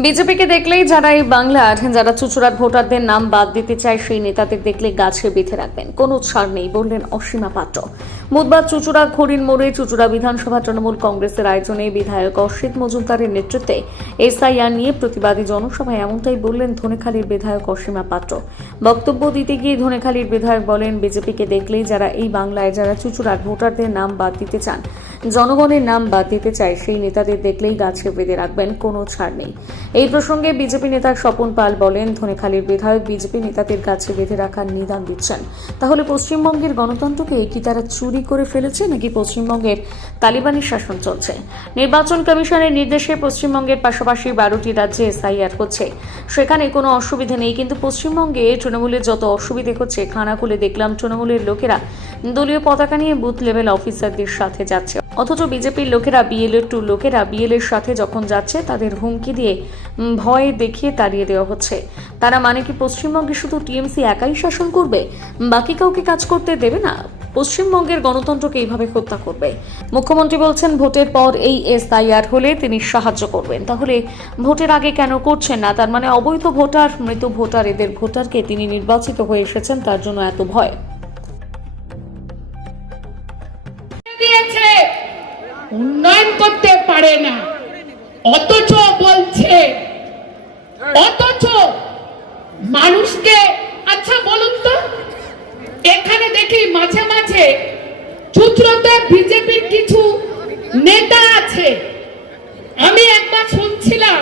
বিজেপিকে দেখলেই যারা এই বাংলার যারা চুচুড়ার ভোটারদের নাম বাদ দিতে চায়, সেই নেতাদের দেখলে গাছে বেঁধে রাখবেন। কোনো ছাড় নেই, বললেন অসীমা পাত্র। বুধবার চুচুড়া ঘড়ির মোড়ে চুচুড়া বিধানসভা তৃণমূল কংগ্রেসের আয়োজনে বিধায়ক অসিত মজুমদারের নেতৃত্বে এসআইআর নিয়ে প্রতিবাদী জনসভায় এমনটাই বললেন ধনেখালীর বিধায়ক অসীমা পাত্র। বক্তব্য দিতে গিয়ে ধনেখালীর বিধায়ক বলেন, বিজেপিকে দেখলেই যারা এই বাংলায়, যারা চুচুড়ার ভোটারদের নাম বাদ দিতে চান, জনগণের নাম বাদ দিতে চায়, সেই নেতাদের দেখলেই গাছে বেঁধে রাখবেন, কোনো ছাড় নেই। এই প্রসঙ্গে বিজেপি নেতা স্বপন পাল বলেন, ধনেখালীর বিধায়ক বিজেপি নেতাদের কাছে বেঁধে রাখার নিদান দিচ্ছেন। তাহলে পশ্চিমবঙ্গের গণতন্ত্রকে কি তারা চুরি করে ফেলেছে নাকি পশ্চিমবঙ্গের তালিবানি শাসন চলছে? নির্বাচন কমিশনের নির্দেশে পশ্চিমবঙ্গের পাশাপাশি বারোটি রাজ্যে এসআইআর হচ্ছে। সেখানে কোনো অসুবিধা নেই, কিন্তু পশ্চিমবঙ্গে তৃণমূলের যত অসুবিধে হচ্ছে খানাকুলে দেখলাম তৃণমূলের লোকেরা দলীয় পতাকা নিয়ে বুথ লেভেল অফিসারদের সাথে যাচ্ছে। অথচ বিজেপির লোকেরা, বিএলএ টু লোকেরা বিএলের সাথে যখন যাচ্ছে, তাদের হুমকি দিয়ে ভয় দেখিয়ে তাড়িয়ে দেওয়া হচ্ছে। তারা মানে কি পশ্চিমবঙ্গে শুধু টিএমসি একাই শাসন করবে? বাকি কাউকে কাজ করতে দেবে না? পশ্চিমবঙ্গের গণতন্ত্রকে এইভাবে হত্যা করবে। মুখ্যমন্ত্রী বলছেন, ভোটের পর এই এসআইআর হলে তিনি সাহায্য করবেন। তাহলে ভোটের আগে কেন করছেন না? তার মানে অবৈধ ভোটার, মৃত ভোটার, এদের ভোটারকে তিনি নির্বাচিত হয়ে এসেছেন, তার জন্য এত ভয়। উন্নয়ন করতে পারে না। অথচ বলছে, অথচ মানুষকে আচ্ছা বলুন তো এখানে দেখি মাঝে মাঝে চুত্রতে বিজেপির কিছু নেতা আছে। আমি একবার শুনছিলাম,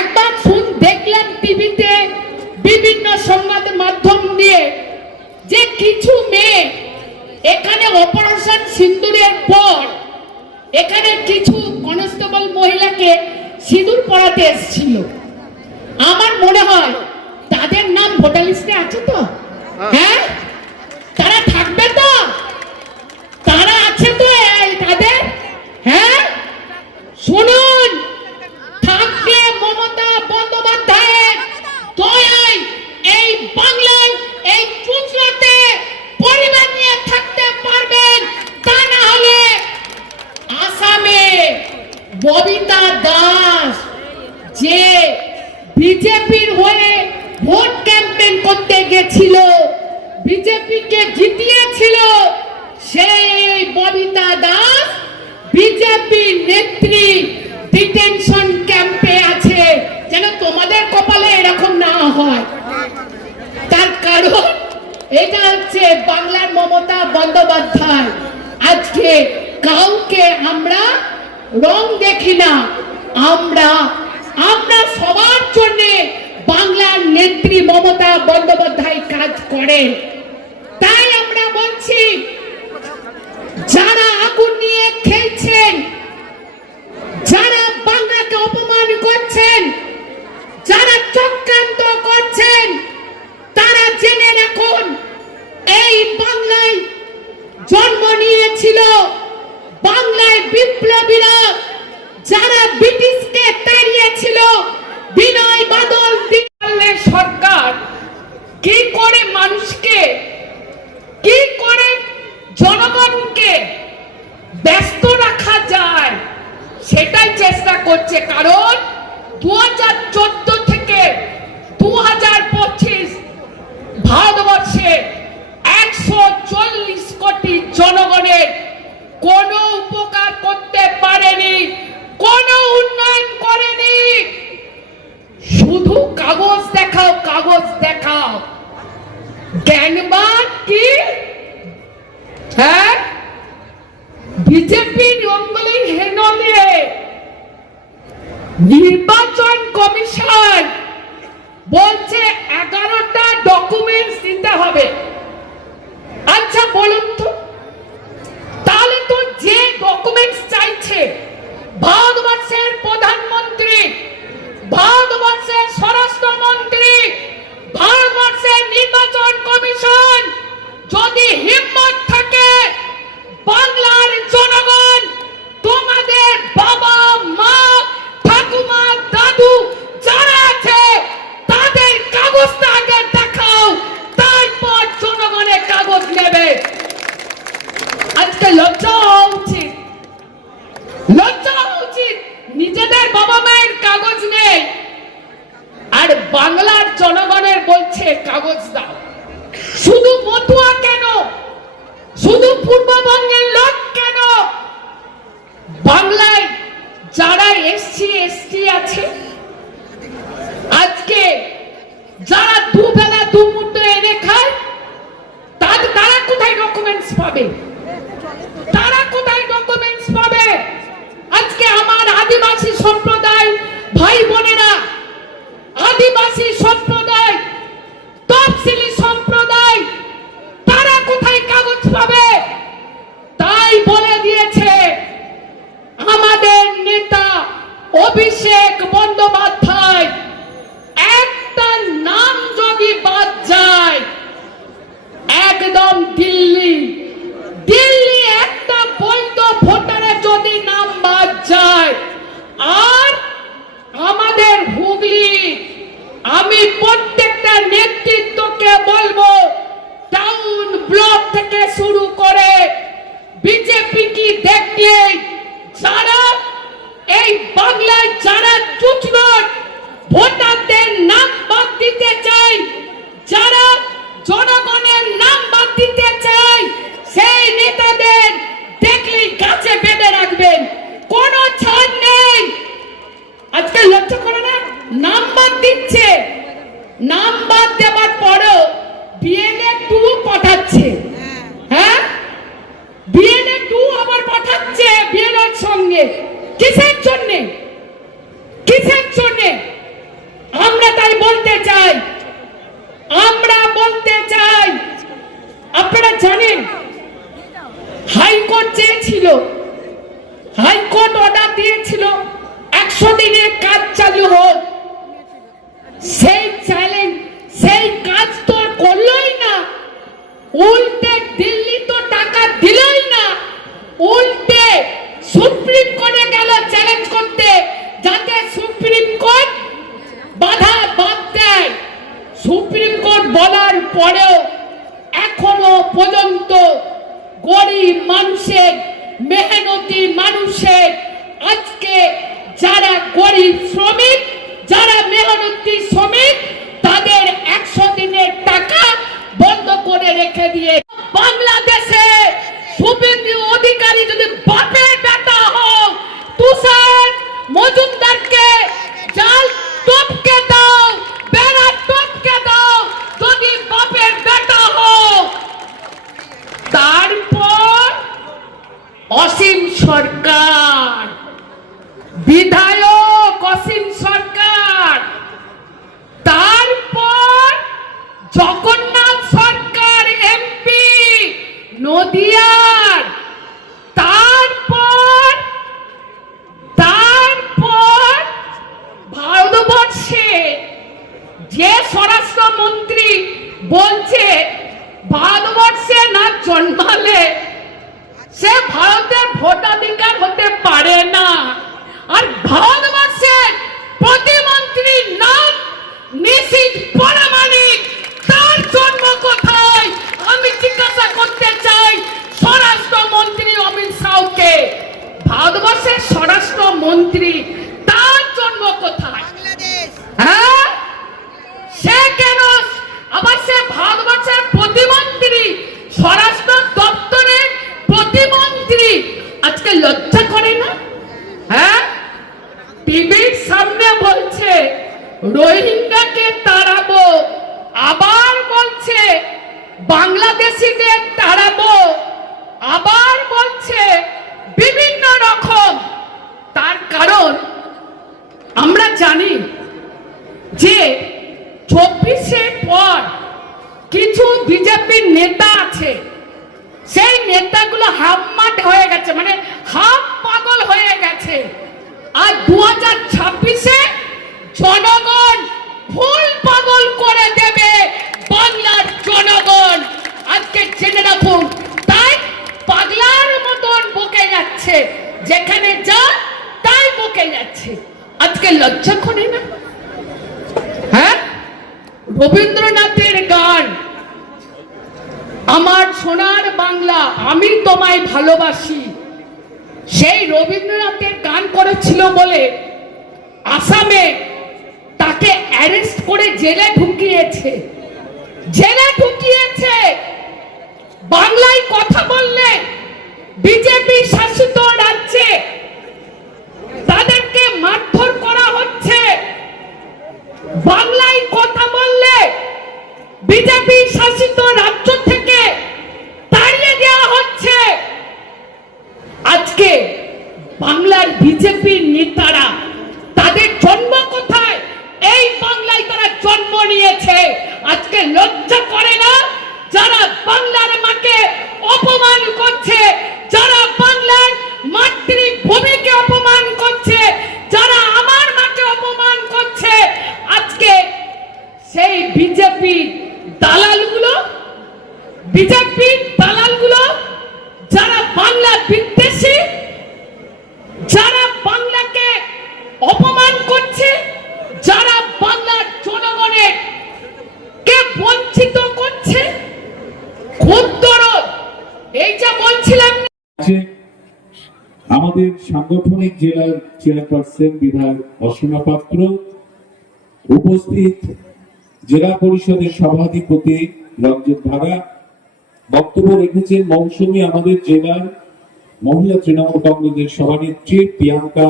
একবার শুন দেখলাম টিভিতে বিভিন্ন সংবাদ মাধ্যম দিয়ে যে কিছু মেয়ে এখানে অপারেশন সিন্দুরের পর এখানে কিছু কনস্টেবল মহিলাকে সিঁদুর পরাতে এসেছিল। আমার মনে হয় তাদের নাম ভোটার লিস্টে আছে তো? হ্যাঁ? তারা থাকবে তো? তারা আছে তো তাদের? হ্যাঁ? শুনুন। থাকলে মমতা বন্দ্যোপাধ্যায়ের দয়ায় এই বাংলায়, এই চুচড়াতে পরিবার নিয়ে থাকতে পারবেন। তা না হলে আসামে ববিতা দাস যে বিজেপির হয়ে ভোট ক্যাম্পেইন করতে গেছিল, বিজেপিকে জিতিয়েছিল সেই ববিতা দাস। বিজেপি নেত্রী ডিটেনশন ক্যাম্পে আছে, যেন তোমাদের কপালে এরকম না হয়। তার কারণ, এটা হচ্ছে বাংলার মমতা বন্দ্যোপাধ্যায়। আজকে কাউকে আমরা রং দেখি না, আমরা আমরা সবার জন্য বাংলার নেত্রী মমতা বন্দ্যোপাধ্যায় কাজ করেন। তাই আমরা বলছি, যারা আগুন নিয়ে খেলছেন, যারা বাংলাকে অপমান করছেন, যারা চক্রান্ত করছেন, তারা জেনে রাখুন, এই বাংলায় জন্ম নিয়েছিল বাংলায় বিপ্লবীরা, যারা ব্রিটিশকে তাড়িয়েছিল বিনয় বাদল দিনের সরকার কি করে মানুষকে কি করে জনগণকে ব্যস্ত রাখা যায়, সেটাই চেষ্টা করছে। কারণ দু থেকে দু ভারতবর্ষে একশো চল্লিশ কোটি জনগণের কোনো উপকার করতে পারেনি, কোনো উন্নয়ন করেনি। ডকুমেন্টস পাবে। তারা কোথায় ডকুমেন্টস পাবে? আজকে আমার আদিবাসী সম্প্রদায় ভাই বোনেরা আদিবাসী সম্প্রদায় টপ কিসের জন্য? কিসের জন্য? আমরা তাই বলতে চাই। আমরা বলতে চাই। আপনারা জানেন, হাইকোর্ট চেয়েছিল। হাইকোর্ট অর্ডার দিয়েছিল, একশো দিনে কাজ চালু হোক। সেই চ্যালেঞ্জ সেই কাজ তো করলই না। উল্টে দিল্লি তো টাকা দিলই না। উল্টে সুপ্রিম কোর্টে গেল চ্যালেঞ্জ করতে। যাতে সুপ্রিম কোর্ট বাধা বাদ দেয়। সুপ্রিম কোর্ট বলার পরেও এখনও পর্যন্ত গরিব মানুষের, মেহনতি মানুষের, আজকে যারা গরিব শ্রমিক, যারা মেহনতি শ্রমিক, তাদের একশো দিনের টাকা বন্ধ করে রেখে দিয়ে বাংলাদেশে শুভেন্দু অধিকারী যদি বাপের তুষার মজুমদারকে জাল টপকে দাও, বেড়া টপকে দাও, যদি বাপের বেটা হও। তারপর অসীম সরকার, বিধায়ক অসীম সরকার, তার জেলে ঢুকিয়েছে। বাংলায় কথা বললে বিজেপি শাসিত রাজ্যে তাদেরকে মারধর করা হচ্ছে। বাংলায় কথা বললে বিজেপি শাসিত রাজ্য থেকে তাড়িয়ে দেওয়া হচ্ছে। আজকে বাংলার বিজেপির নেতারা তাদের জন্ম কোথায় এই বাংলায় তারা জন্ম নিয়েছে। আজকে লজ্জা করে না? যারা বাংলার মাকে অপমান করছে, যারা বাংলার মাতৃভূমিকে অপমান করছে যারা আমার মাকে অপমান করছে আজকে সেই বিজেপি দালালগুলো বিজেপি দালালগুলো যারা বাংলা বিদ্বেষী যারা বাংলাকে অপমান করছে যারা বাংলার জনগণের কে বঞ্চিত করছে খুব দরদ এই যে বলছিলাম আছে আমাদের সাংগঠনিক জেলার চেয়ারপারসন বিধায়ক অসীমা পাত্র, উপস্থিত জেলা পরিষদের সভাধিপতি রঞ্জিত ভাগা বক্তব্য রেখেছেন মৌসুমী আমাদের জেলার মহিলা তৃণমূল কংগ্রেসের সভানেত্রী প্রিয়াঙ্কা,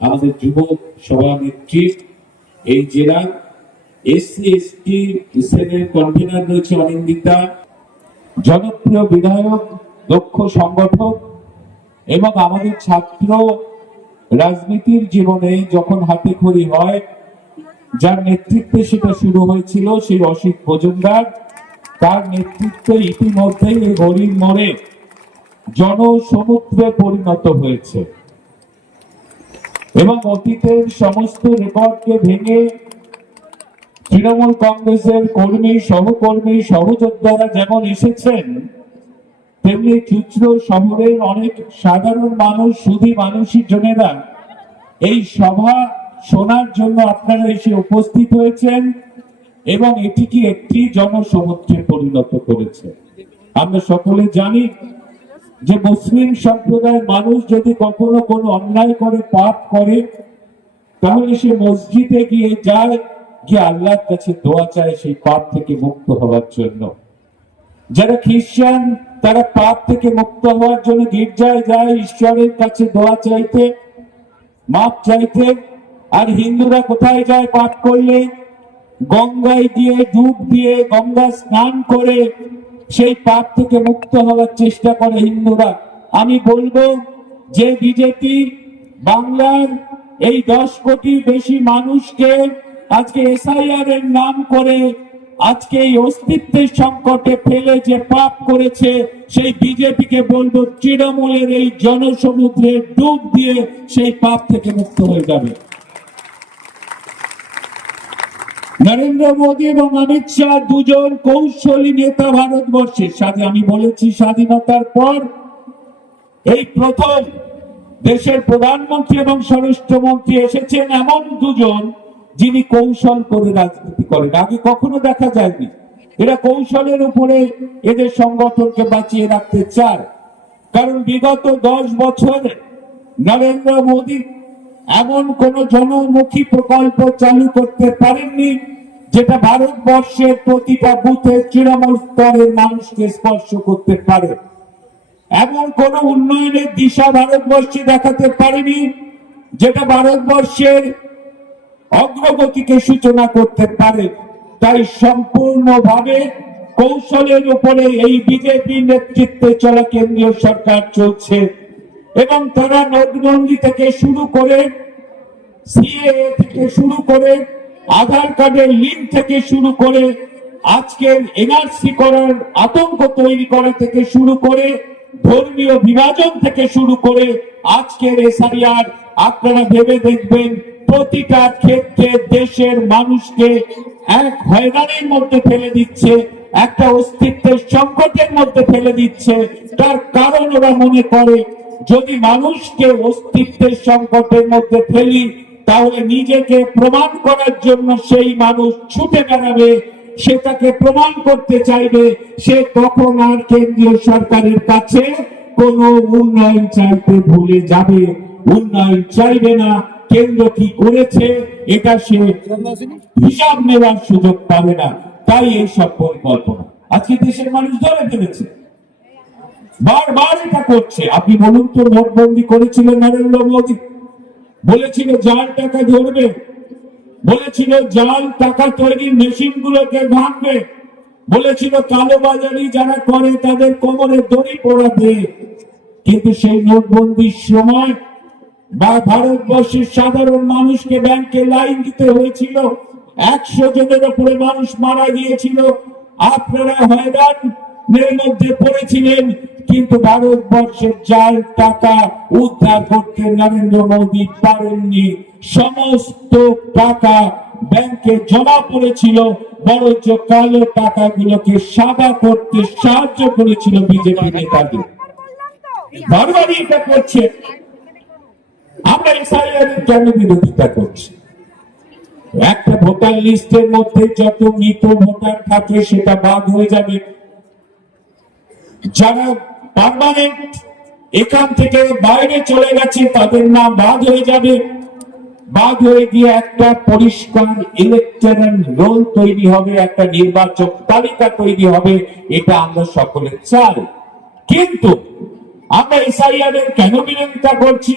আমাদের যুব সভানেত্রী এই জেলার এসসি, এসটি, সেলের কনভেনার রয়েছে অনিন্দিতা, জনপ্রিয় বিধায়ক, দক্ষ সংগঠক এবং আমাদের ছাত্র রাজনীতির জীবনে যখন হাতে খড়ি হয়, যার নেতৃত্বে সেটা শুরু হয়েছিল সেই অসিত মজুমদার, তার নেতৃত্বে ইতিমধ্যেই এই হরিণ মোড়ে জনসমুদ্রে পরিণত হয়েছে। এবং অতীতের সমস্ত রেকর্ডকে ভেঙে তৃণমূল কংগ্রেসের কর্মী, সহকর্মী, সহযোদ্ধারা যেমন এসেছেন তেমনি চুচড়ো শহরের অনেক সাধারণ মানুষ, সুধী মানুষই জনেরা এই সভা শোনার জন্য আপনারা এসে উপস্থিত হয়েছেন এবং এটিকে একটি জনসমুদ্রে পরিণত করেছে। আমরা সকলে জানি যে মুসলিম সম্প্রদায়ের মানুষ যদি কখনো কোনো অন্যায় করে, পাপ করে, তাহলে সে মসজিদে গিয়ে যায়, গিয়ে আল্লাহর কাছে দোয়া চায় সেই পাপ থেকে মুক্ত হওয়ার জন্য। যারা খ্রিস্টান তারা পাপ থেকে মুক্ত হওয়ার জন্য গির্জায় যায়, ঈশ্বরের কাছে দোয়া চাইতে, মাপ চাইতে। আর হিন্দুরা কোথায় যায় পাপ করলে? গঙ্গায় দিয়ে ডুব দিয়ে গঙ্গা স্নান করে সেই পাপ থেকে মুক্ত হওয়ার চেষ্টা করে হিন্দুরা। আমি বলব যে বিজেপি বাংলার এই দশ কোটি বেশি মানুষকে আজকে এসআইআর এর নাম করে আজকে এই অস্তিত্বের সংকটে ফেলে যে পাপ করেছে, সেই বিজেপিকে বলব তৃণমূলের এই জনসমুদ্রে ডুব দিয়ে সেই পাপ থেকে মুক্ত হয়ে যাবে। নরেন্দ্র মোদী এবং অমিত শাহ দুজন কৌশলী নেতা ভারতবর্ষের সাথে আমি বলেছি স্বাধীনতার পর এই প্রথম দেশের প্রধানমন্ত্রী এবং স্বরাষ্ট্রমন্ত্রী এসেছেন এমন দুজন যিনি কৌশল করে রাজনীতি করেন, আগে কখনো দেখা যায়নি। এরা কৌশলের উপরে এদের সংগঠনকে বাঁচিয়ে রাখতে চায়। কারণ বিগত দশ বছরে নরেন্দ্র মোদী এমন কোন জনমুখী প্রকল্প চালু করতে পারেননি, যেটা ভারতবর্ষের প্রতিটা বুথে তৃণমূল স্তরের মানুষকে স্পর্শ করতে পারে। এমন কোন উন্নয়নের দিশা ভারতবর্ষে দেখাতে পারেনি, যেটা ভারতবর্ষের অগ্রগতিকে সূচনা করতে পারে। তাই সম্পূর্ণভাবে কৌশলের উপরে এই বিজেপি নেতৃত্বে চলা কেন্দ্রীয় সরকার চলছে। এবং তারা নোটবন্দি থেকে শুরু করে সিএ থেকে শুরু করে, আধার কার্ডের লিঙ্ক থেকে শুরু করে, আজকের এনআরসি করার আতঙ্ক তৈরি করা থেকে শুরু করে, ধর্মীয় বিভাজন থেকে শুরু করে, আজকের এসআইআর আপনারা ভেবে দেখবেন প্রতিটা ক্ষেত্রে দেশের মানুষকে এক হয়রানির মধ্যে ফেলে দিচ্ছে, একটা অস্তিত্বের সংকটের মধ্যে ফেলে দিচ্ছে। তার কারণ ওরা মনে করে, যদি মানুষকে অস্তিত্বের সংকটের মধ্যে ফেলি, তাহলে নিজেকে প্রমাণ করার জন্য সেই মানুষ ছুটে বেড়াবে, সেটাকে প্রমাণ করতে চাইবে। সে তখন আর কেন্দ্রীয় সরকারের কাছে কোনো উন্নয়ন চাইতে ভুলে যাবে। উন্নয়ন চাইবে না কেন্দ্র কি করেছে, এটা সে হিসাব নেওয়ার সুযোগ পাবে না। তাই এইসব পরিকল্পনা। আজকে দেশের মানুষ ধরে ফেলেছে। বারবার এটা করছে। আপনি বলুন তো, নোটবন্দি করেছিল নরেন্দ্র মোদী। বলেছিল টাকা ধরবে। বলেছিল, জাল টাকা তৈরির মেশিন গুলোকে ভাঙবে। বলেছিল, কালোবাজারি যারা করে তাদের কোমরে দড়ি পড়াবে কিন্তু সেই নোটবন্দির সময় বা ভারতবর্ষের সাধারণ মানুষকে ব্যাংকে লাইন দিতে হয়েছিল একশো জনের উপরে মানুষ মারা গিয়েছিল। আপনারা হয়রানের মধ্যে পড়েছিলেন কিন্তু ভারতবর্ষের জাল টাকা উদ্ধার করতে নরেন্দ্র মোদী পারেননি। সমস্ত টাকা ব্যাংকে জমা পড়েছিল বরঞ্চ কালো টাকাগুলোকে সাদা করতে সাহায্য করেছিল বিজেপি নেতাদের। বারবারই এটা করছে। আমরা এসআইআর কেন বিরোধিতা করছি। একটা ভোটার লিস্টের মধ্যে যত মৃত ভোটার থাকে সেটা বাদ হয়ে যাবে। যারা পার্মানেন্ট এখান থেকে বাইরে চলে গেছে, তাদের নাম বাদ হয়ে যাবে। বাদ হয়ে গিয়ে একটা পরিষ্কার ইলেকট্রাল রোল তৈরি হবে, একটা নির্বাচক তালিকা তৈরি হবে, এটা আমরা সকলে চাই। কিন্তু আমরা এর কেন বিরোধিতা করছি?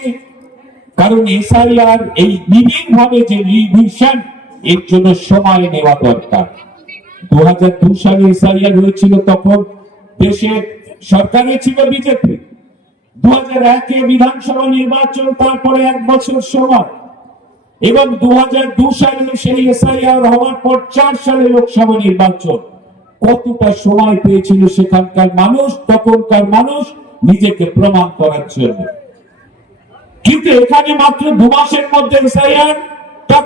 কারণ এসআইআর এই নিবিড় ভাবে যে রিভিশন এর জন্য সময় নেওয়া দরকার। দু হাজার দু সালে এসআইআর হয়েছিল তখন দেশে সরকারে ছিল বিজেপি। দু হাজার একে বিধানসভা নির্বাচন, তারপরে এক বছর সময়। এবং দু হাজার দু সালে সেই এসআইআর হওয়ার পর চার সালে লোকসভা নির্বাচন। কতটা সময় পেয়েছিল সেখানকার মানুষ, তখনকার মানুষ নিজেকে প্রমাণ করার জন্য। কিন্তু এখানে মাত্র দু মাসের মধ্যে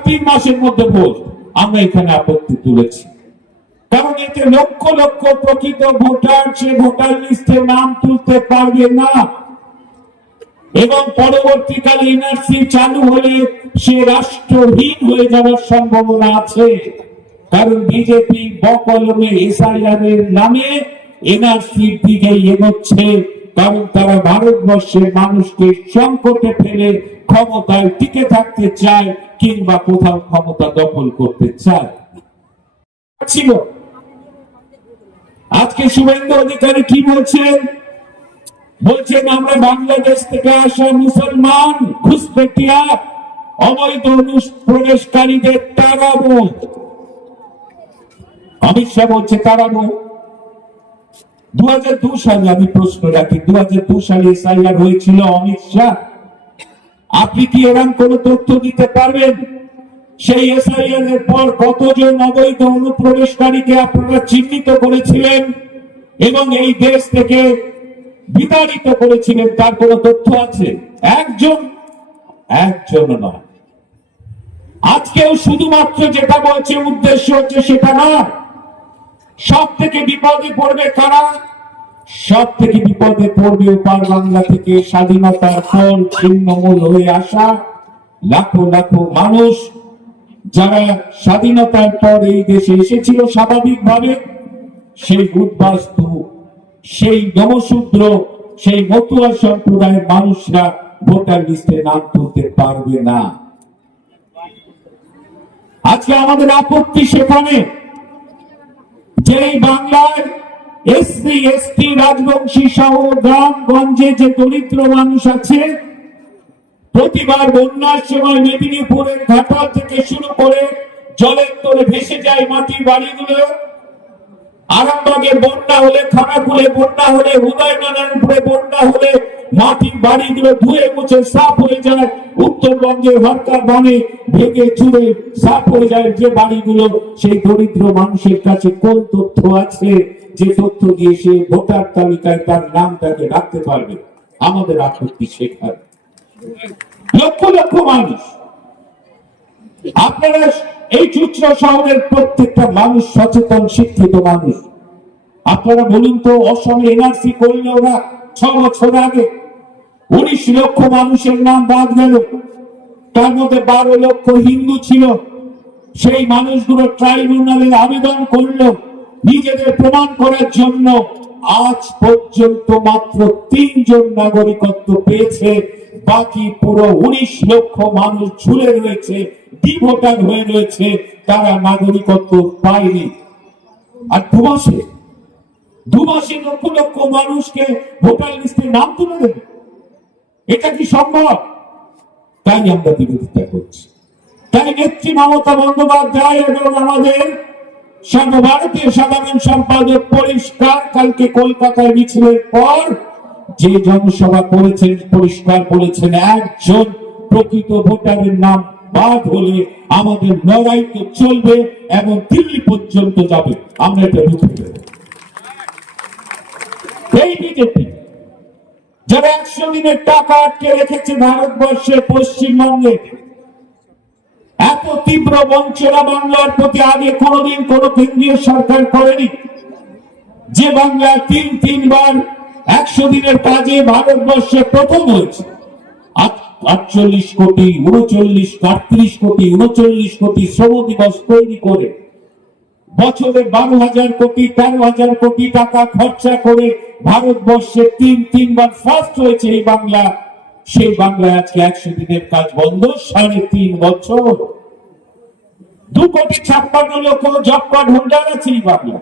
তিন মাসের মধ্যে ভোট। আমরা এখানে আপত্তি তুলেছি। কারণ এতে লক্ষ লক্ষ প্রকৃত ভোটার, সে ভোটার লিস্টে নাম তুলতে পারবে না। এবং পরবর্তীকালে এনআরসি চালু হলে সে রাষ্ট্রহীন হয়ে যাওয়ার সম্ভাবনা আছে। কারণ বিজেপি বকলমে এসআইআর নামে এনআরসির দিকে এগোচ্ছে। কারণ তারা ভারতবর্ষের মানুষকে সংকটে ফেলে ক্ষমতায় টিকে থাকতে চায় কিংবা কোথাও ক্ষমতা দখল করতে চায়। ছিল। আজকে শুভেন্দু অধিকারী কি বলছেন? বলছেন, আমরা বাংলাদেশ থেকে আসা মুসলমান ঘুষপেটিয়া অবৈধ অনুপ্রবেশকারীদের তাড়াবো। অমিত শাহ বলছে, তাড়াবো। দু সালে আমি প্রশ্ন রাখি দু সালে এসআইআর হয়েছিল অমিত শাহ। আপনি কি এরকম কোন তথ্য দিতে পারবেন? সেই এসআইআর এর পর কতজন অবৈধ অনুপ্রবেশকারীকে আপনারা চিহ্নিত করেছিলেন এবং এই দেশ থেকে বিতাড়িত করেছিলেন, তার কোন তথ্য আছে? একজন একজন নয়। আজকেও শুধুমাত্র যেটা বলছে উদ্দেশ্য হচ্ছে সেটা নয়। সব থেকে বিপদে পড়বে কারা? সব থেকে বিপদে পড়বে ওপার বাংলা থেকে স্বাধীনতার পর ছিন্নমূল হয়ে আসা লাখো লাখো মানুষ যারা স্বাধীনতার পর এই দেশে এসেছিল স্বাভাবিকভাবে। সেই উদ্বাস্তু, সেই নমশূদ্র, সেই মতুয়া সম্প্রদায়ের মানুষরা ভোটার লিস্টে নাম তুলতে পারবে না। আজকে আমাদের আপত্তি সেখানে। যেই বাংলার এসসি, এসটি, রাজবংশী সহ গ্রামগঞ্জে যে দরিদ্র মানুষ আছে, প্রতিবার বন্যার সময় মেদিনীপুরের ঘাটাল থেকে শুরু করে জলের তলে ভেসে যায় মাটির বাড়িগুলো। আরামবাগের বন্যা হলে, খানাকুলে বন্যা হলে, উদয়নারায়ণপুরে বন্যা হলে, মাটির বাড়িগুলো ধুয়ে মুছে সাফ হয়ে যায়। উত্তরবঙ্গের হরকার বনে ভেঙে চুরে সাফ হয়ে যায় যে বাড়িগুলো, সেই দরিদ্র মানুষের কাছে কোন তথ্য আছে? যে তথ্য দিয়ে সে ভোটার তালিকায় তার নামটাকে রাখতে পারবে। আমাদের আপত্তি শেখার। লক্ষ লক্ষ মানুষ। আপনারা এই চুচড়া শহরের প্রত্যেকটা মানুষ সচেতন, শিক্ষিত মানুষ। আপনারা বলুন তো, অসমে এনআরসি করলে ওরা ছ বছর আগে উনিশ লক্ষ মানুষের নাম বাদ গেল। তার মধ্যে বারো লক্ষ হিন্দু ছিল। সেই মানুষগুলো ট্রাইব্যুনালে আবেদন করল, নিজেদের প্রমাণ করার জন্য। আজ পর্যন্ত মাত্র তিনজন নাগরিকত্ব পেয়েছে, বাকি পুরো উনিশ লক্ষ মানুষ ঝুলে রয়েছে, ডিভোটার হয়ে রয়েছে, তারা নাগরিকত্ব পায়নি। আর দু মাসে দু মাসে লক্ষ লক্ষ মানুষকে ভোটার লিস্টে নাম তুলে দেবে। এটা কি সম্ভব? তাই আমরা বিরোধিতা করছি। তাই নেত্রী মমতা বন্দ্যোপাধ্যায় এবং আমাদের সর্বভারতীয় সাধারণ সম্পাদক পরিষ্কার কালকে কলকাতায় মিছিলের পর যে জনসভা করেছেন, পরিষ্কার একজন প্রকৃত ভোটারের নাম বাদ হলে আমাদের লড়াই তো চলবে এবং দিল্লি পর্যন্ত যাবে। আমরা এটা দেব এই বিজেপি, যারা একশো দিনের টাকা আটকে রেখেছে ভারতবর্ষের পশ্চিমবঙ্গে এত তীব্র বঞ্চনা বাংলার প্রতি আগে কোনোদিন কোন কেন্দ্রীয় সরকার করেনি। যে বাংলা তিন, তিনবার একশো দিনের কাজে ভারতবর্ষে প্রথম হয়েছে। আটচল্লিশ কোটি, উনচল্লিশ, আটত্রিশ কোটি, উনচল্লিশ কোটি শ্রম দিবস তৈরি করে বছরে বারো হাজার কোটি, তেরো হাজার কোটি টাকা খরচা করে ভারতবর্ষে তিন, তিনবার ফার্স্ট হয়েছে এই বাংলা। সেই বাংলায় আজকে একশো দিনের কাজ বন্ধ, সাড়ে তিন বছর দু কোটি ছাপ্পান্ন লক্ষ জব কার্ড হোল্ডার আছে এই বাংলা